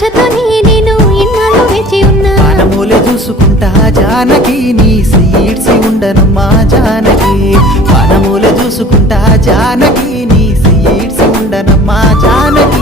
ఆశతోనే నేను ఇన్నాళ్ళు వేచి ఉన్నా. పానమూలే చూసుకుంటా జానకి నీ సీడ్సి ఉండనమ్మా జానకి. పానమూలే చూసుకుంటా జానకి నీ సీడ్సి ఉండనమ్మా జానకి.